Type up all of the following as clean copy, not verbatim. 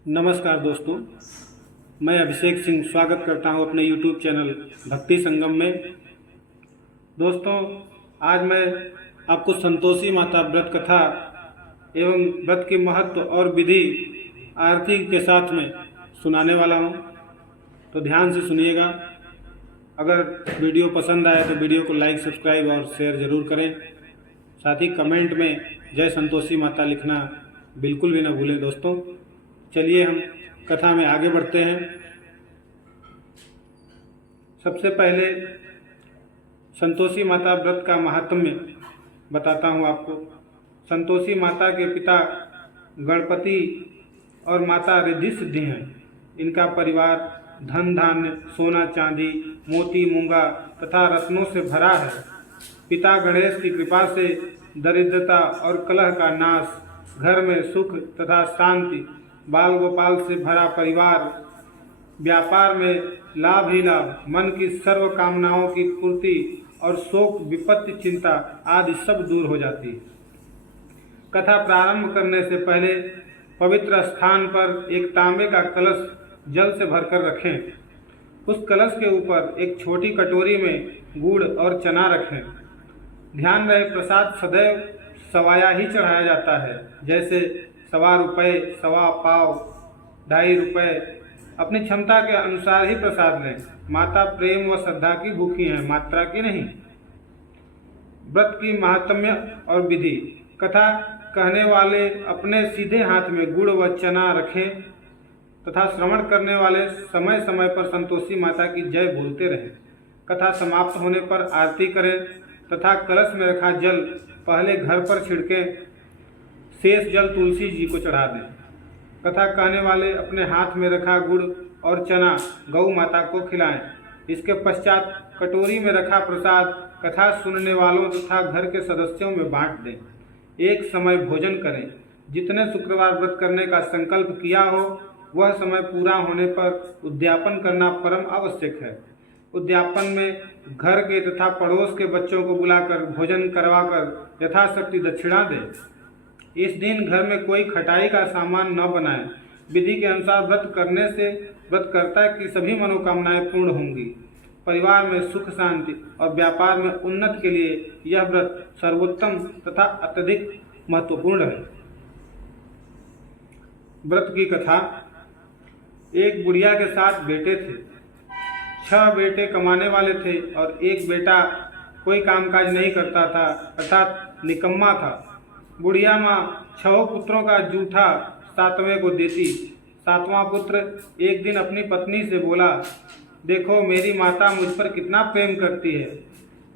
नमस्कार दोस्तों, मैं अभिषेक सिंह स्वागत करता हूं अपने YouTube चैनल भक्ति संगम में। दोस्तों, आज मैं आपको संतोषी माता व्रत कथा एवं व्रत की महत्व और विधि आरती के साथ में सुनाने वाला हूं, तो ध्यान से सुनिएगा। अगर वीडियो पसंद आए तो वीडियो को लाइक, सब्सक्राइब और शेयर ज़रूर करें। साथ ही कमेंट में जय संतोषी माता लिखना बिल्कुल भी ना भूलें। दोस्तों, चलिए हम कथा में आगे बढ़ते हैं। सबसे पहले संतोषी माता व्रत का महात्म्य बताता हूँ आपको। संतोषी माता के पिता गणपति और माता रिद्धि सिद्धि हैं। इनका परिवार धन धान्य, सोना चांदी, मोती मूंगा तथा रत्नों से भरा है। पिता गणेश की कृपा से दरिद्रता और कलह का नाश, घर में सुख तथा शांति, बाल गोपाल से भरा परिवार, व्यापार में लाभ ही लाभ, मन की सर्व कामनाओं की पूर्ति और शोक विपत्ति चिंता आदि सब दूर हो जाती है। कथा प्रारंभ करने से पहले पवित्र स्थान पर एक तांबे का कलश जल से भरकर रखें। उस कलश के ऊपर एक छोटी कटोरी में गुड़ और चना रखें। ध्यान रहे, प्रसाद सदैव सवाया ही चढ़ाया जाता है, जैसे 1.25 रुपये, 1.25 पाव, 2.5 रुपये। अपनी क्षमता के अनुसार ही प्रसाद लें। माता प्रेम व श्रद्धा की भूखी हैं, मात्रा की नहीं। व्रत की महात्म्य और विधि। कथा कहने वाले अपने सीधे हाथ में गुड़ व चना रखें तथा श्रवण करने वाले समय समय पर संतोषी माता की जय बोलते रहें। कथा समाप्त होने पर आरती करें तथा कलश में रखा जल पहले घर पर छिड़कें, शेष जल तुलसी जी को चढ़ा दें। कथा कहने वाले अपने हाथ में रखा गुड़ और चना गौ माता को खिलाएं। इसके पश्चात कटोरी में रखा प्रसाद कथा सुनने वालों तथा घर के सदस्यों में बांट दें। एक समय भोजन करें। जितने शुक्रवार व्रत करने का संकल्प किया हो वह समय पूरा होने पर उद्यापन करना परम आवश्यक है। उद्यापन में घर के तथा पड़ोस के बच्चों को बुलाकर भोजन करवाकर यथाशक्ति दक्षिणा दें। इस दिन घर में कोई खटाई का सामान न बनाएं। विधि के अनुसार व्रत करने से व्रतकर्ता की सभी मनोकामनाएं पूर्ण होंगी। परिवार में सुख शांति और व्यापार में उन्नति के लिए यह व्रत सर्वोत्तम तथा अत्यधिक महत्वपूर्ण है। व्रत की कथा। एक बुढ़िया के 7 बेटे थे। 6 बेटे कमाने वाले थे और एक बेटा कोई कामकाज नहीं करता था, अर्थात निकम्मा था। बुढ़िया माँ 6 पुत्रों का जूठा 7वें को देती। 7वां पुत्र एक दिन अपनी पत्नी से बोला, देखो मेरी माता मुझ पर कितना प्रेम करती है।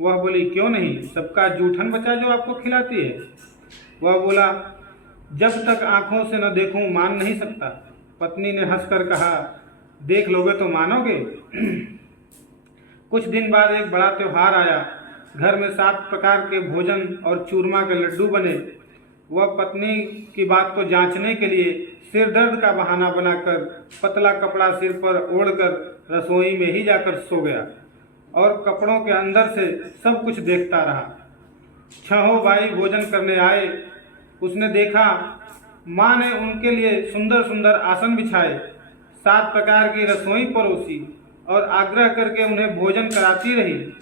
वह बोली, क्यों नहीं, सबका जूठन बचा जो आपको खिलाती है। वह बोला, जब तक आंखों से न देखूं मान नहीं सकता। पत्नी ने हंसकर कहा, देख लोगे तो मानोगे। कुछ दिन बाद एक बड़ा त्योहार आया। घर में 7 प्रकार के भोजन और चूरमा के लड्डू बने। वह पत्नी की बात को जांचने के लिए सिर दर्द का बहाना बनाकर पतला कपड़ा सिर पर ओढ़कर रसोई में ही जाकर सो गया और कपड़ों के अंदर से सब कुछ देखता रहा। 6 भाई भोजन करने आए। उसने देखा माँ ने उनके लिए सुंदर सुंदर आसन बिछाए, 7 प्रकार की रसोई परोसी और आग्रह करके उन्हें भोजन कराती रही।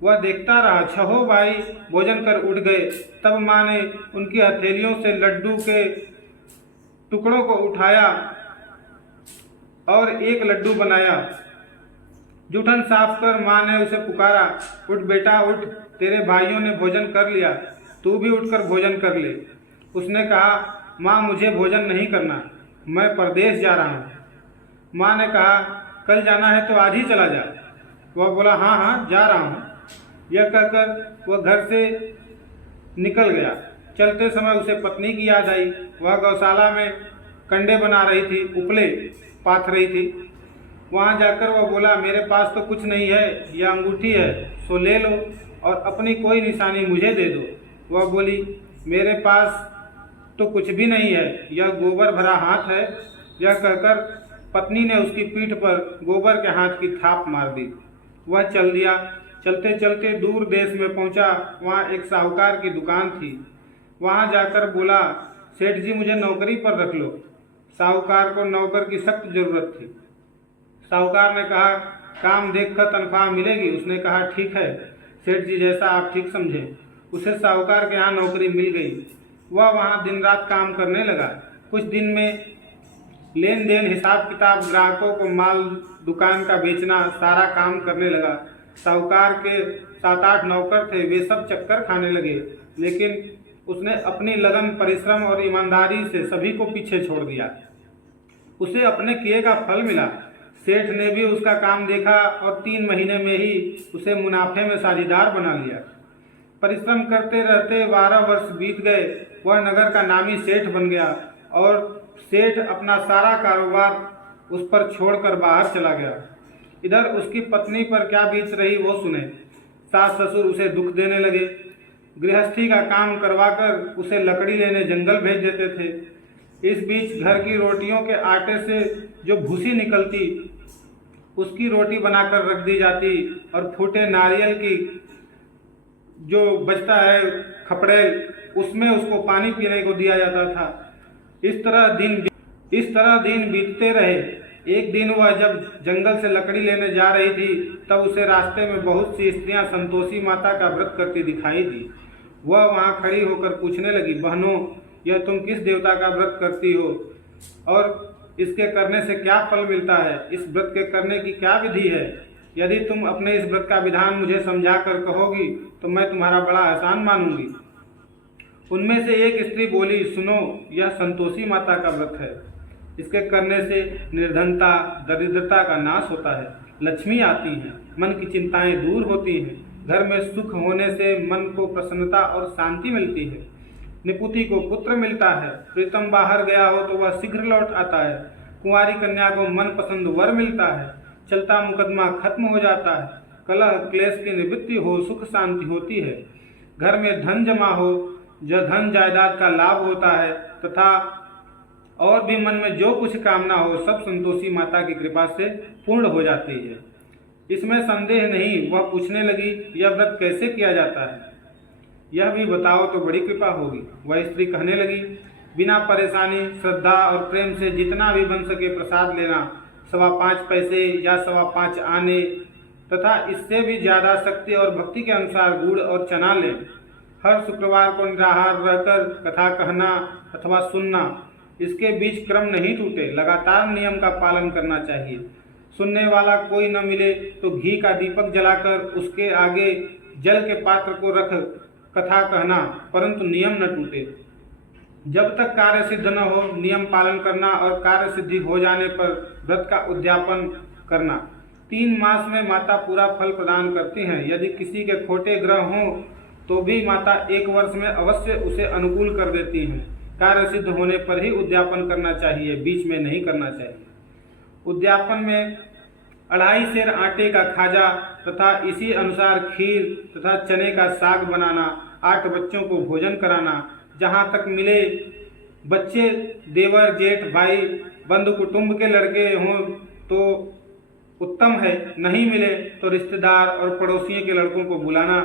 वह देखता रहा। 6 भाई भोजन कर उठ गए। तब माँ ने उनकी हथेलियों से लड्डू के टुकड़ों को उठाया और एक लड्डू बनाया। जूठन साफ कर माँ ने उसे पुकारा, उठ बेटा उठ, तेरे भाइयों ने भोजन कर लिया, तू भी उठकर भोजन कर ले। उसने कहा, माँ मुझे भोजन नहीं करना, मैं परदेश जा रहा हूँ। माँ ने कहा, कल जाना है तो आज ही चला जा। वह बोला, हाँ हाँ जा रहा हूँ। यह कहकर वह घर से निकल गया। चलते समय उसे पत्नी की याद आई। वह गौशाला में कंडे बना रही थी, उपले पाथ रही थी। वहाँ जाकर वह बोला, मेरे पास तो कुछ नहीं है, यह अंगूठी है, सो ले लो और अपनी कोई निशानी मुझे दे दो। वह बोली, मेरे पास तो कुछ भी नहीं है, यह गोबर भरा हाथ है। यह कहकर पत्नी ने उसकी पीठ पर गोबर के हाथ की थाप मार दी। वह चल दिया। चलते चलते दूर देश में पहुंचा। वहाँ एक साहूकार की दुकान थी। वहाँ जाकर बोला, सेठ जी मुझे नौकरी पर रख लो। साहूकार को नौकर की सख्त जरूरत थी। साहूकार ने कहा, काम देखकर तनख्वाह मिलेगी। उसने कहा, ठीक है सेठ जी, जैसा आप ठीक समझें। उसे साहूकार के यहाँ नौकरी मिल गई। वह वहाँ दिन रात काम करने लगा। कुछ दिन में लेन देन, हिसाब किताब, ग्राहकों को माल दुकान का बेचना, सारा काम करने लगा। साहूकार के 7-8 नौकर थे, वे सब चक्कर खाने लगे, लेकिन उसने अपनी लगन, परिश्रम और ईमानदारी से सभी को पीछे छोड़ दिया। उसे अपने किए का फल मिला। सेठ ने भी उसका काम देखा और 3 महीने में ही उसे मुनाफे में साझेदार बना लिया। परिश्रम करते रहते 12 वर्ष बीत गए। वह नगर का नामी सेठ बन गया और सेठ अपना सारा कारोबार उस पर छोड़कर बाहर चला गया। इधर उसकी पत्नी पर क्या बीत रही वो सुने। सास ससुर उसे दुख देने लगे। गृहस्थी का काम करवाकर उसे लकड़ी लेने जंगल भेज देते थे। इस बीच घर की रोटियों के आटे से जो भूसी निकलती, उसकी रोटी बनाकर रख दी जाती और फूटे नारियल की जो बचता है खपड़ेल, उसमें उसको पानी पीने को दिया जाता था। इस तरह दिन बीतते रहे। एक दिन वह जब जंगल से लकड़ी लेने जा रही थी, तब उसे रास्ते में बहुत सी स्त्रियां संतोषी माता का व्रत करती दिखाई दी। वह वहां खड़ी होकर पूछने लगी, बहनों, यह तुम किस देवता का व्रत करती हो और इसके करने से क्या फल मिलता है? इस व्रत के करने की क्या विधि है? यदि तुम अपने इस व्रत का विधान मुझे समझा कर कहोगी तो मैं तुम्हारा बड़ा एहसान मानूंगी। उनमें से एक स्त्री बोली, सुनो, यह संतोषी माता का व्रत है। इसके करने से निर्धनता, दरिद्रता का नाश होता है, लक्ष्मी आती है, मन की चिंताएं दूर होती हैं, घर में सुख होने से मन को प्रसन्नता और शांति मिलती है, निपुति को पुत्र मिलता है, प्रीतम बाहर गया हो तो वह शीघ्र लौट आता है, कुंवारी कन्या को मनपसंद वर मिलता है, चलता मुकदमा खत्म हो जाता है, कलह क्लेश की निवृत्ति हो, सुख शांति होती है, घर में धन जमा हो, जो धन जायदाद का लाभ होता है, तथा और भी मन में जो कुछ कामना हो सब संतोषी माता की कृपा से पूर्ण हो जाती है। इसमें संदेह नहीं। वह पूछने लगी, यह व्रत कैसे किया जाता है? यह भी बताओ तो बड़ी कृपा होगी। वह स्त्री कहने लगी, बिना परेशानी, श्रद्धा और प्रेम से जितना भी बन सके प्रसाद लेना, 5.25 पैसे या 5.25 आने तथा इससे भी ज़्यादा शक्ति और भक्ति के अनुसार गुड़ और चना लें। हर शुक्रवार को निराहार रहकर कथा कहना अथवा सुनना, इसके बीच क्रम नहीं टूटे, लगातार नियम का पालन करना चाहिए। सुनने वाला कोई न मिले तो घी का दीपक जलाकर उसके आगे जल के पात्र को रख कथा कहना, परंतु नियम न टूटे। जब तक कार्य सिद्ध न हो नियम पालन करना और कार्य सिद्धि हो जाने पर व्रत का उद्यापन करना। 3 मास में माता पूरा फल प्रदान करती हैं। यदि किसी के खोटे ग्रह हों तो भी माता 1 वर्ष में अवश्य उसे अनुकूल कर देती हैं। कार्य सिद्ध होने पर ही उद्यापन करना चाहिए, बीच में नहीं करना चाहिए। उद्यापन में 2.5 सेर आटे का खाजा तथा इसी अनुसार खीर तथा चने का साग बनाना, 8 बच्चों को भोजन कराना। जहाँ तक मिले बच्चे देवर जेठ भाई बंधु कुटुंब के लड़के हों तो उत्तम है, नहीं मिले तो रिश्तेदार और पड़ोसियों के लड़कों को बुलाना,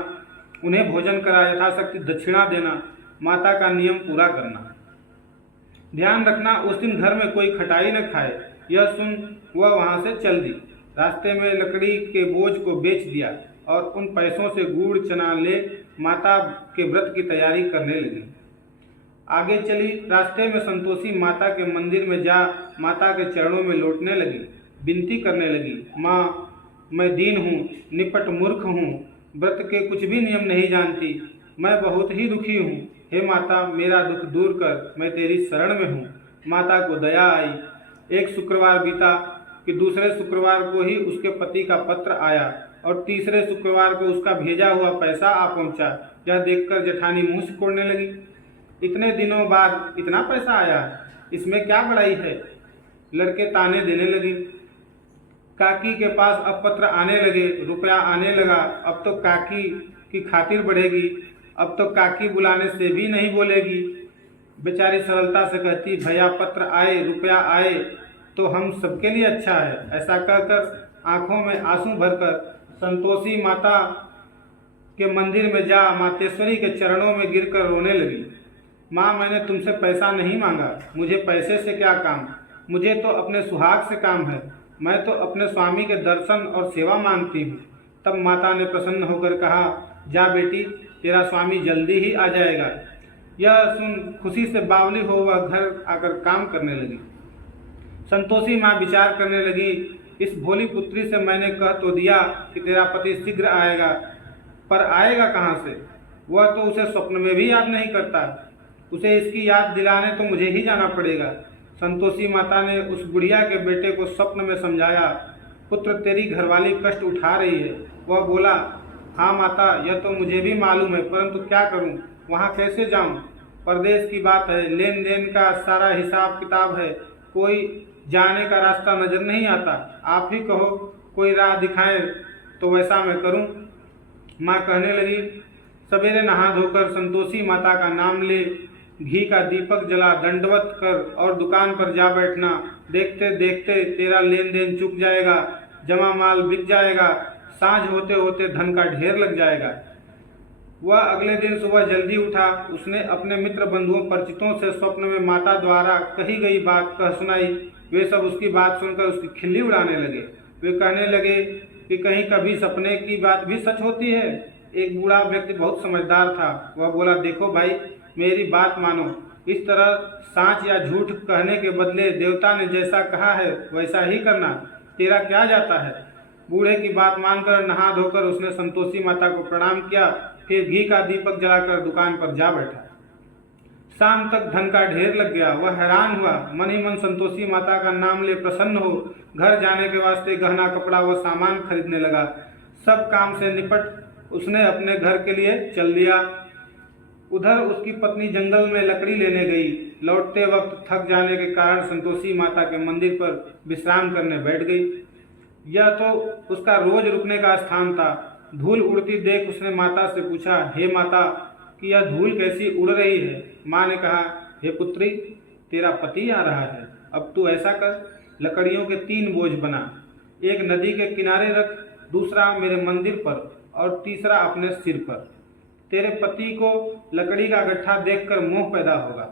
उन्हें भोजन करा, यथाशक्ति दक्षिणा देना, माता का नियम पूरा करना। ध्यान रखना उस दिन घर में कोई खटाई न खाए। यह सुन वह वहाँ से चल दी। रास्ते में लकड़ी के बोझ को बेच दिया और उन पैसों से गुड़ चना ले माता के व्रत की तैयारी करने लगी। आगे चली, रास्ते में संतोषी माता के मंदिर में जा माता के चरणों में लौटने लगी, विनती करने लगी, माँ मैं दीन हूँ, निपट मूर्ख हूँ, व्रत के कुछ भी नियम नहीं जानती, मैं बहुत ही दुखी हूँ। हे माता मेरा दुख दूर कर, मैं तेरी शरण में हूँ। माता को दया आई। एक शुक्रवार बीता कि दूसरे शुक्रवार को ही उसके पति का पत्र आया और तीसरे शुक्रवार को उसका भेजा हुआ पैसा आ पहुँचा। यह देखकर जेठानी मुँह सिकोड़ने लगी, इतने दिनों बाद इतना पैसा आया, इसमें क्या बड़ाई है? लड़के ताने देने लगी। काकी के पास अब पत्र आने लगे, रुपया आने लगा, अब तो काकी की खातिर बढ़ेगी, अब तो काकी बुलाने से भी नहीं बोलेगी। बेचारी सरलता से कहती, भैया पत्र आए, रुपया आए तो हम सबके लिए अच्छा है। ऐसा कहकर आंखों में आंसू भरकर संतोषी माता के मंदिर में जा मातेश्वरी के चरणों में गिरकर रोने लगी। माँ मैंने तुमसे पैसा नहीं मांगा, मुझे पैसे से क्या काम, मुझे तो अपने सुहाग से काम है, मैं तो अपने स्वामी के दर्शन और सेवा मांगती हूँ। तब माता ने प्रसन्न होकर कहा, जा बेटी, तेरा स्वामी जल्दी ही आ जाएगा। यह सुन खुशी से बावली हो वह घर आकर काम करने लगी। संतोषी माँ विचार करने लगी, इस भोली पुत्री से मैंने कह तो दिया कि तेरा पति शीघ्र आएगा, पर आएगा कहाँ से? वह तो उसे स्वप्न में भी याद नहीं करता। उसे इसकी याद दिलाने तो मुझे ही जाना पड़ेगा। संतोषी माता ने उस बुढ़िया के बेटे को स्वप्न में समझाया, पुत्र, तेरी घरवाली कष्ट उठा रही है। वह बोला, हाँ माता, यह तो मुझे भी मालूम है, परंतु क्या करूं, वहाँ कैसे जाऊं? परदेश की बात है, लेन देन का सारा हिसाब किताब है, कोई जाने का रास्ता नजर नहीं आता। आप ही कहो, कोई राह दिखाएं तो वैसा मैं करूं। माँ कहने लगी, सवेरे नहा धोकर संतोषी माता का नाम ले, घी का दीपक जला दंडवत कर और दुकान पर जा बैठना। देखते देखते तेरा लेन देन चुक जाएगा, जमा माल बिक जाएगा, सांझ होते होते धन का ढेर लग जाएगा। वह अगले दिन सुबह जल्दी उठा। उसने अपने मित्र बंधुओं परिचितों से स्वप्न में माता द्वारा कही गई बात कह सुनाई। वे सब उसकी बात सुनकर उसकी खिल्ली उड़ाने लगे। वे कहने लगे कि कहीं कभी सपने की बात भी सच होती है। एक बूढ़ा व्यक्ति बहुत समझदार था। वह बोला, देखो भाई, मेरी बात मानो, इस तरह सांच या झूठ कहने के बदले देवता ने जैसा कहा है वैसा ही करना, तेरा क्या जाता है। बूढ़े की बात मानकर नहा धोकर उसने संतोषी माता को प्रणाम किया, फिर घी का दीपक जलाकर दुकान पर जा बैठा। शाम तक धन का ढेर लग गया। वह हैरान हुआ, मन ही मन संतोषी माता का नाम ले प्रसन्न हो घर जाने के वास्ते गहना कपड़ा व सामान खरीदने लगा। सब काम से निपट उसने अपने घर के लिए चल दिया। उधर उसकी पत्नी जंगल में लकड़ी लेने गई। लौटते वक्त थक जाने के कारण संतोषी माता के मंदिर पर विश्राम करने बैठ गई। यह तो उसका रोज रुकने का स्थान था। धूल उड़ती देख उसने माता से पूछा, हे माता, कि यह धूल कैसी उड़ रही है? माँ ने कहा, हे पुत्री, तेरा पति आ रहा है। अब तू ऐसा कर, लकड़ियों के 3 बोझ बना, एक नदी के किनारे रख, दूसरा मेरे मंदिर पर और तीसरा अपने सिर पर। तेरे पति को लकड़ी का गट्ठा देखकर मोह पैदा होगा।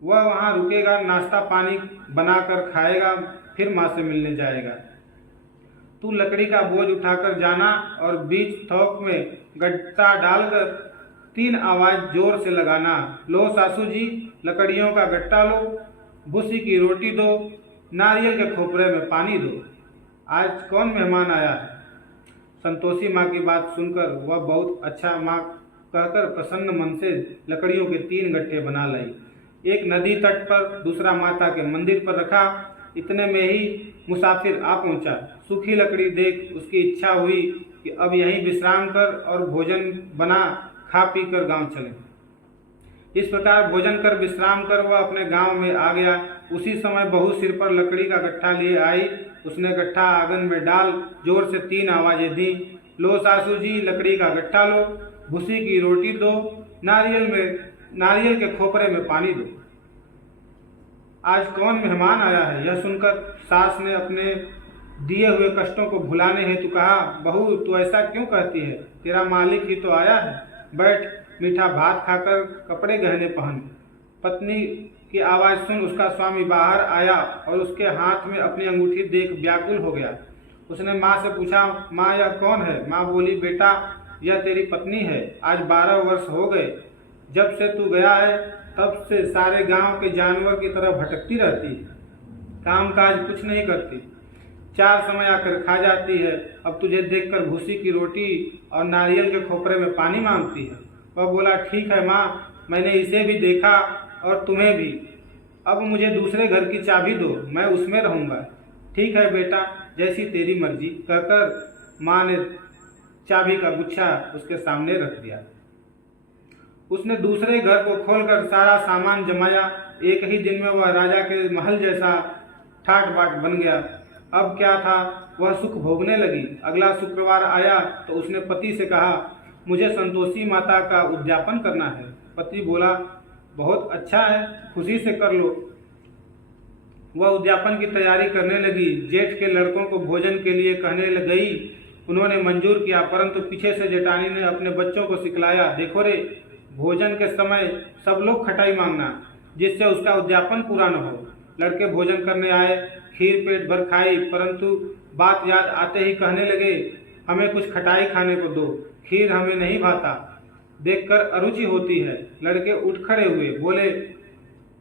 वह वहाँ रुकेगा, नाश्ता पानी बनाकर खाएगा, फिर माँ से मिलने जाएगा। तू लकड़ी का बोझ उठाकर जाना और बीच थोक में गट्टा डालकर 3 आवाज जोर से लगाना, लो सासू जी, लकड़ियों का गट्टा लो, भूसी की रोटी दो, नारियल के खोपरे में पानी दो। आज कौन मेहमान आया है? संतोषी माँ की बात सुनकर वह बहुत अच्छा माँ कहकर प्रसन्न मन से लकड़ियों के 3 गट्ठे बना लाई। एक नदी तट पर, दूसरा माता के मंदिर पर रखा। इतने में ही मुसाफिर आ पहुंचा। सूखी लकड़ी देख उसकी इच्छा हुई कि अब यहीं विश्राम कर और भोजन बना खा पी कर गाँव चले। इस प्रकार भोजन कर विश्राम कर वह अपने गांव में आ गया। उसी समय बहू सिर पर लकड़ी का गट्ठा लिए आई। उसने गट्ठा आंगन में डाल जोर से 3 आवाजें दी, लो सासू जी, लकड़ी का गट्ठा लो, भूसी की रोटी दो, नारियल के खोपरे में पानी दो। आज कौन मेहमान आया है? यह सुनकर सास ने अपने दिए हुए कष्टों को भुलाने हेतु कहा, बहू, तू ऐसा क्यों कहती है? तेरा मालिक ही तो आया है। बैठ, मीठा भात खाकर कपड़े गहने पहन। पत्नी की आवाज़ सुन उसका स्वामी बाहर आया और उसके हाथ में अपनी अंगूठी देख व्याकुल हो गया। उसने माँ से पूछा, माँ, यह कौन है? माँ बोली, बेटा, यह तेरी पत्नी है। आज 12 वर्ष हो गए जब से तू गया है, तब से सारे गांव के जानवर की तरह भटकती रहती है, काम काज कुछ नहीं करती, 4 समय आकर खा जाती है। अब तुझे देखकर भूसी की रोटी और नारियल के खोपरे में पानी मांगती है। वह बोला, ठीक है माँ, मैंने इसे भी देखा और तुम्हें भी। अब मुझे दूसरे घर की चाबी दो, मैं उसमें रहूँगा। ठीक है बेटा, जैसी तेरी मर्जी, कहकर माँ ने चाबी का गुच्छा उसके सामने रख दिया। उसने दूसरे घर को खोलकर सारा सामान जमाया। एक ही दिन में वह राजा के महल जैसा ठाट बाट बन गया। अब क्या था, वह सुख भोगने लगी। अगला शुक्रवार आया तो उसने पति से कहा, मुझे संतोषी माता का उद्यापन करना है। पति बोला, बहुत अच्छा है, खुशी से कर लो। वह उद्यापन की तैयारी करने लगी। जेठ के लड़कों को भोजन के लिए कहने गई। उन्होंने मंजूर किया, परंतु पीछे से जेठानी ने अपने बच्चों को सिखलाया, देखो रे, भोजन के समय सब लोग खटाई मांगना, जिससे उसका उद्यापन पूरा न हो। लड़के भोजन करने आए, खीर पेट भर खाई, परंतु बात याद आते ही कहने लगे, हमें कुछ खटाई खाने को दो, खीर हमें नहीं भाता, देखकर अरुचि होती है। लड़के उठ खड़े हुए, बोले,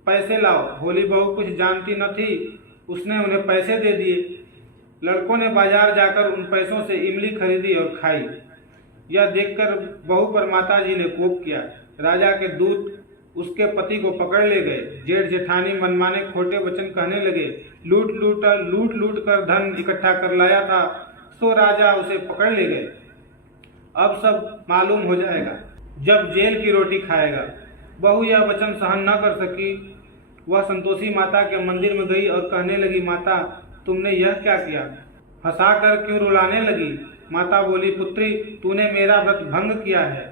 पैसे लाओ। भोली बहू कुछ जानती न थी, उसने उन्हें पैसे दे दिए। लड़कों ने बाजार जाकर उन पैसों से इमली खरीदी और खाई। यह देखकर बहू पर माताजी ने कोप किया। राजा के दूत उसके पति को पकड़ ले गए। जेठ जेठानी मनमाने खोटे वचन कहने लगे, लूट लूट कर धन इकट्ठा कर लाया था, सो राजा उसे पकड़ ले गए। अब सब मालूम हो जाएगा जब जेल की रोटी खाएगा। बहू यह वचन सहन न कर सकी। वह संतोषी माता के मंदिर में गई और कहने लगी, माता तुमने यह क्या किया? हंसाकर क्यों रुलाने लगी? माता बोली, पुत्री तूने मेरा व्रत भंग किया है,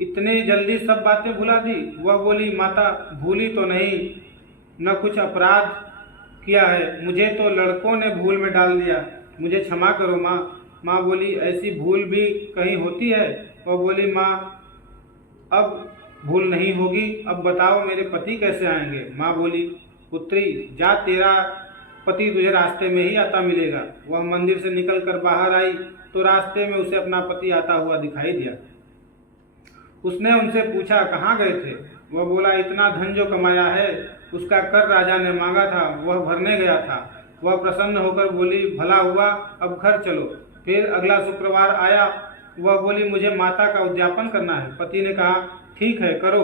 इतने जल्दी सब बातें भुला दी। वह बोली, माता भूली तो नहीं, न कुछ अपराध किया है, मुझे तो लड़कों ने भूल में डाल दिया, मुझे क्षमा करो माँ। माँ बोली, ऐसी भूल भी कहीं होती है? वह बोली, माँ अब भूल नहीं होगी, अब बताओ मेरे पति कैसे आएंगे? माँ बोली, पुत्री जा, तेरा पति तुझे रास्ते में ही आता मिलेगा। वह मंदिर से निकलकर बाहर आई तो रास्ते में उसे अपना पति आता हुआ दिखाई दिया। उसने उनसे पूछा, कहाँ गए थे? वह बोला, इतना धन जो कमाया है उसका कर राजा ने मांगा था, वह भरने गया था। वह प्रसन्न होकर बोली, भला हुआ, अब घर चलो। फिर अगला शुक्रवार आया। वह बोली, मुझे माता का उद्यापन करना है। पति ने कहा, ठीक है करो।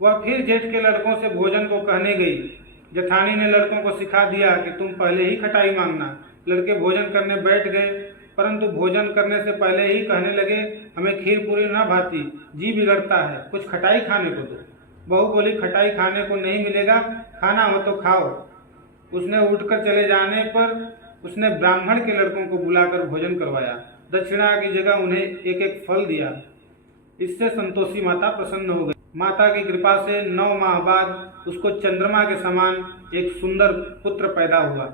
वह फिर जेठ के लड़कों से भोजन को कहने गई। जेठानी ने लड़कों को सिखा दिया कि तुम पहले ही खटाई मांगना। लड़के भोजन करने बैठ गए, परंतु भोजन करने से पहले ही कहने लगे, हमें खीर पूरी न भाती, जी बिगड़ता है, कुछ खटाई खाने को दो। बहू बोली, खटाई खाने को नहीं मिलेगा, खाना हो तो खाओ। उसने उठकर चले जाने पर उसने ब्राह्मण के लड़कों को बुलाकर भोजन करवाया। दक्षिणा की जगह उन्हें एक एक फल दिया। इससे संतोषी माता प्रसन्न हो गई। माता की कृपा से 9 माह बाद उसको चंद्रमा के समान एक सुंदर पुत्र पैदा हुआ।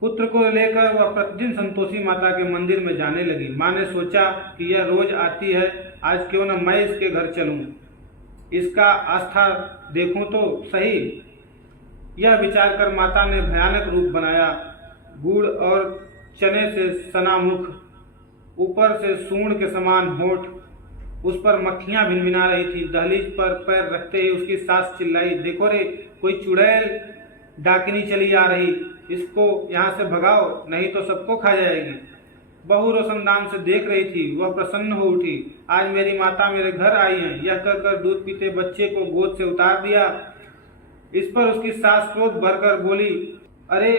पुत्र को लेकर वह प्रतिदिन संतोषी माता के मंदिर में जाने लगी। माँ ने सोचा कि यह रोज आती है, आज क्यों न मैं इसके घर चलूं, इसका आस्था देखूं तो सही। यह विचार कर माता ने भयानक रूप बनाया। गुड़ और चने से सना मुख, ऊपर से सूंड के समान होठ, उस पर मक्खियां भिनभिना रही थी। दहलीज पर पैर रखते ही उसकी सास चिल्लाई, देखो रे, कोई चुड़ैल डाकिनी चली आ रही, इसको यहाँ से भगाओ, नहीं तो सबको खा जाएगी। बहू रोशनदान से देख रही थी। वह प्रसन्न हो उठी, आज मेरी माता मेरे घर आई है। यह कहकर दूध पीते बच्चे को गोद से उतार दिया। इस पर उसकी सास क्रोध भरकर बोली, अरे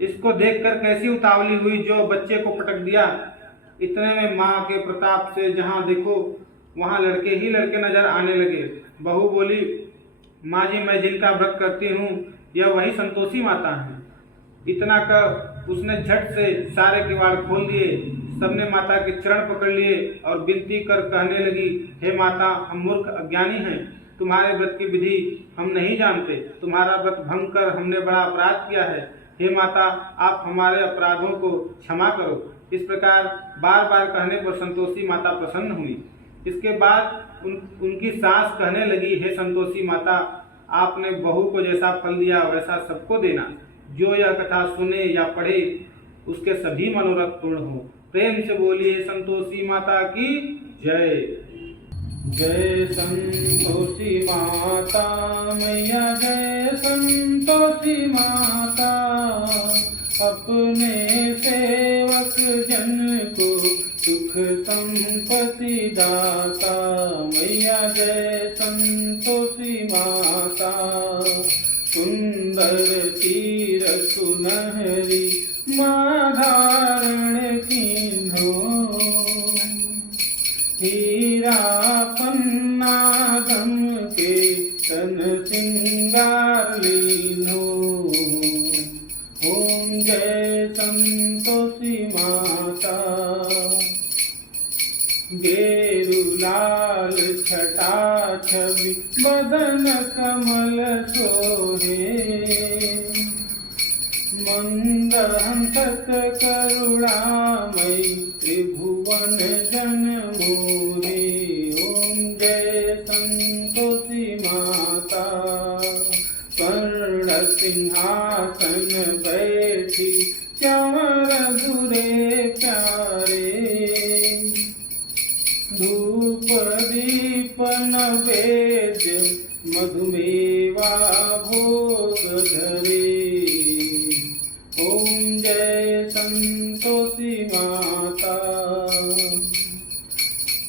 इसको देखकर कैसी उतावली हुई जो बच्चे को पटक दिया। इतने में माँ के प्रताप से जहाँ देखो वहाँ लड़के ही लड़के नजर आने लगे। बहू बोली, माँ जी मैं जिनका व्रत करती हूँ यह वही संतोषी माता है। इतना कर उसने झट से सारे किवाड़ खोल दिए। सबने माता के चरण पकड़ लिए और विनती कर कहने लगी, हे माता, हम मूर्ख अज्ञानी हैं, तुम्हारे व्रत की विधि हम नहीं जानते, तुम्हारा व्रत भंग कर हमने बड़ा अपराध किया है। हे माता, आप हमारे अपराधों को क्षमा करो। इस प्रकार बार बार कहने पर संतोषी माता प्रसन्न हुई। इसके बाद उनकी सास कहने लगी, हे संतोषी माता, आपने बहू को जैसा फल दिया वैसा सबको देना। जो यह कथा सुने या पढ़े उसके सभी मनोरथ पूर्ण हो। प्रेम से बोलिए संतोषी माता की जय। जय संतोषी माता मैया, जय संतोषी माता, अपने सेवक जन को सुख संपत्ति दाता मैया, जय संतोषी माता। सुंदर तीर सुनहरी माँ धारण कीन्हो, हीरा पन्ना दम के तन सिंगार लीनो। ओम जय संतोषी माता। गेरु लाल छटा छवि बदन कमल सोहे, मंद हंसत करुणामयी त्रिभुवन जन मोहे। ओम जय संतोषी माता। कर्णक सिंहासन बैठी च्यांवर धुरे प्यारे। धूप दीप नैवेद्य मधुमेवा भोग धरे। ओम जय संतोषी माता।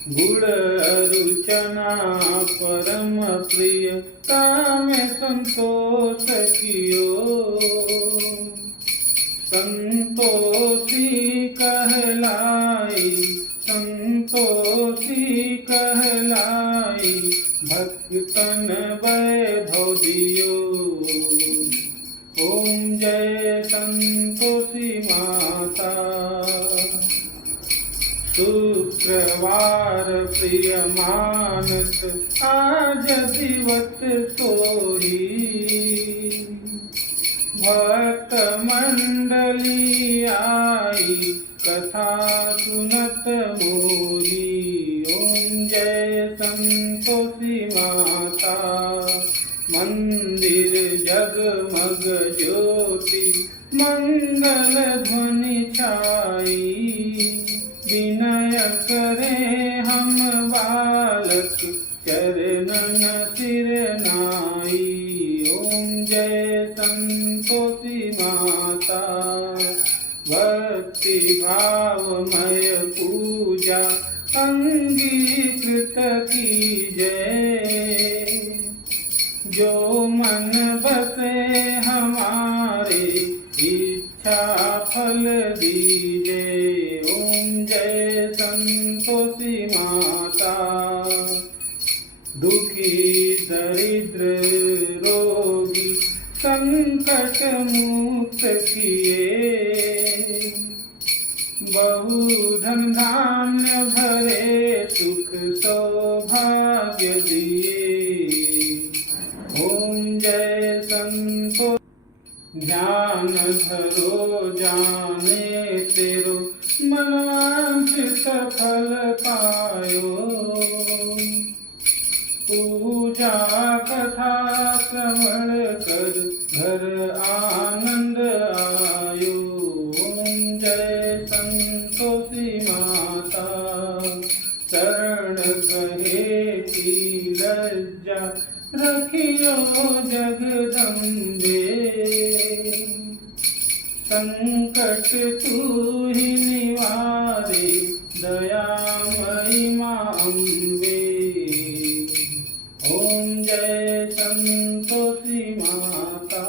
गुड़ रुचना परम प्रिय काम संतोष कियो। संतोषी कहलाई, संतोषी कहलाई, भक्तन वैभव दियो। ओम जय संतोषी माता। शुक्रवार प्रिय मानस आज दिवस सोही। भक्त मंडली आई कथा सुनत मोही। ओम जय संतोषी माता। मंदिर जगमग ज्योति मंगल ध्वनि छाई। विनय करे हम बालक चरणन सिर नाई। ओम जय संतोषी माता। भक्ति भावमय पूजा अंगीकृत कीजय। जो मन बसे हमारे इच्छा फल दीजे। ओम जय संतोषी माता। दुखी दरिद्र रोगी संकट मुक्त किए। बहु धन धान्य भरे सुख सौभाग्य दिए। ओम जय संतोष। ध्यान धरो जाने तेरो मनवांछित फल पायो। पूजा कथा श्रवण कर घर आनंद आयो। ओम जय संतोषी माता। शरण कहे की लज्जा रखियो जगदम्बे। संकट तू ही निवारे दयामयी मां अम्बे। ओम जय संतोषी माता।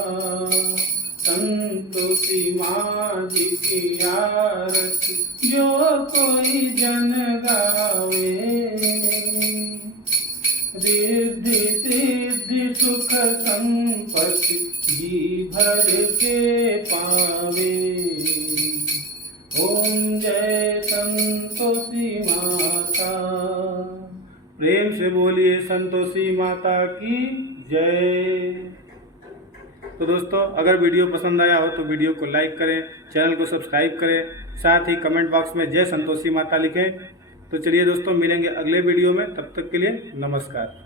संतोषी माँ जी की आरती जो कोई जन गावे। रिद्धि सिद्धि सुख संपत्ति जी भर के पावे। ओम जय संतोषी माता। प्रेम से बोलिए संतोषी माता की जय। तो दोस्तों, अगर वीडियो पसंद आया हो तो वीडियो को लाइक करें, चैनल को सब्सक्राइब करें, साथ ही कमेंट बॉक्स में जय संतोषी माता लिखें। तो चलिए दोस्तों, मिलेंगे अगले वीडियो में, तब तक के लिए नमस्कार।